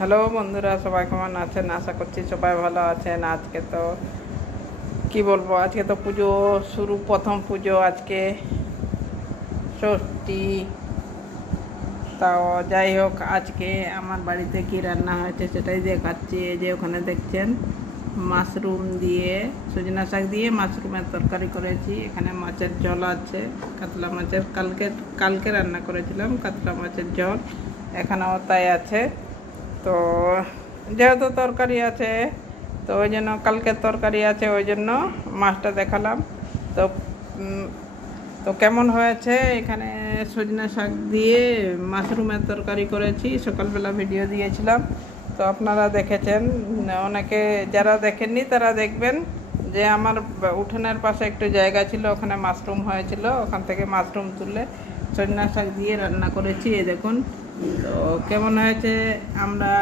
Hello বন্ধুরা, সবাই কেমন আছেন? আশা করছি সবাই ভালো আছেন। আজকে তো কি বলবো, আজকে তো পুজো শুরু, প্রথম পুজো আজকে, ষষ্ঠী। তাও যাই হোক, আজকে আমার বাড়িতে কি রান্না হয়েছে সেটাই দেখাচ্ছি। এই যে ওখানে দেখছেন, মাশরুম দিয়ে, সজনা শাক দিয়ে মাশরুমের তরকারি করেছি। এখানে মাছের ঝোল আছে, কাতলা মাছের, কালকে কালকে রান্না করেছিলাম কাতলা মাছের ঝোল, এখানেও তাই আছে। তো যেহেতু তরকারি আছে, তো ওই জন্য, কালকের তরকারি আছে ওই জন্য মাছটা দেখালাম। তো তো কেমন হয়েছে, এখানে সজনা শাক দিয়ে মাশরুমের তরকারি করেছি, সকালবেলা ভিডিও দিয়েছিলাম, তো আপনারা দেখেছেন। অনেকে যারা দেখেননি তারা দেখবেন, যে আমার উঠোনের পাশে একটু জায়গা ছিল, ওখানে মাশরুম হয়েছিল, ওখান থেকে মাশরুম তুলে সজনা শাক দিয়ে রান্না করেছি। এই দেখুন, তো কেমন হয়েছে আমরা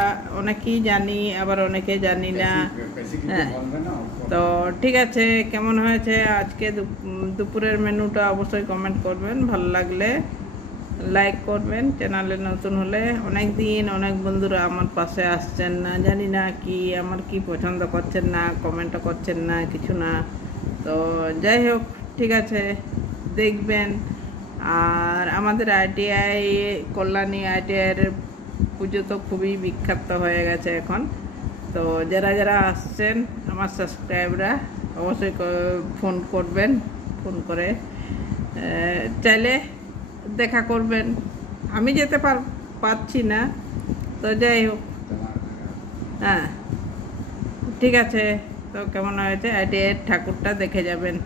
অনেকেই জানি, আবার অনেকে জানি না। হ্যাঁ, তো ঠিক আছে, কেমন হয়েছে আজকে দুপুরের মেনুটা অবশ্যই কমেন্ট করবেন, ভালো লাগলে লাইক করবেন, চ্যানেলে নতুন হলে। অনেক দিন অনেক বন্ধুরা আমার পাশে আসছেন না, জানি না কি আমার কি পছন্দ করছেন না, কমেন্টও করছেন না, কিছু না। তো যাই হোক, ঠিক আছে, দেখবেন। আর আমাদের আইটিআই, কল্যাণী আইটিআইয়ের পুজো তো খুবই বিখ্যাত হয়ে গেছে এখন। তো যারা যারা আসছেন আমার সাবস্ক্রাইবরা, অবশ্যই ফোন করবেন, ফোন করে চাইলে দেখা করবেন। আমি যেতে পারছি না, তো যাই হোক। হ্যাঁ, ঠিক আছে। তো কেমন হয়েছে, আইটিআইয়ের ঠাকুরটা দেখে যাবেন।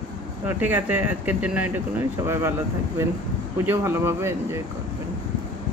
তো ঠিক আছে, আজকের জন্য এটুকুনই। সবাই ভালো থাকবেন, পুজো ভালোভাবে এনজয় করুন।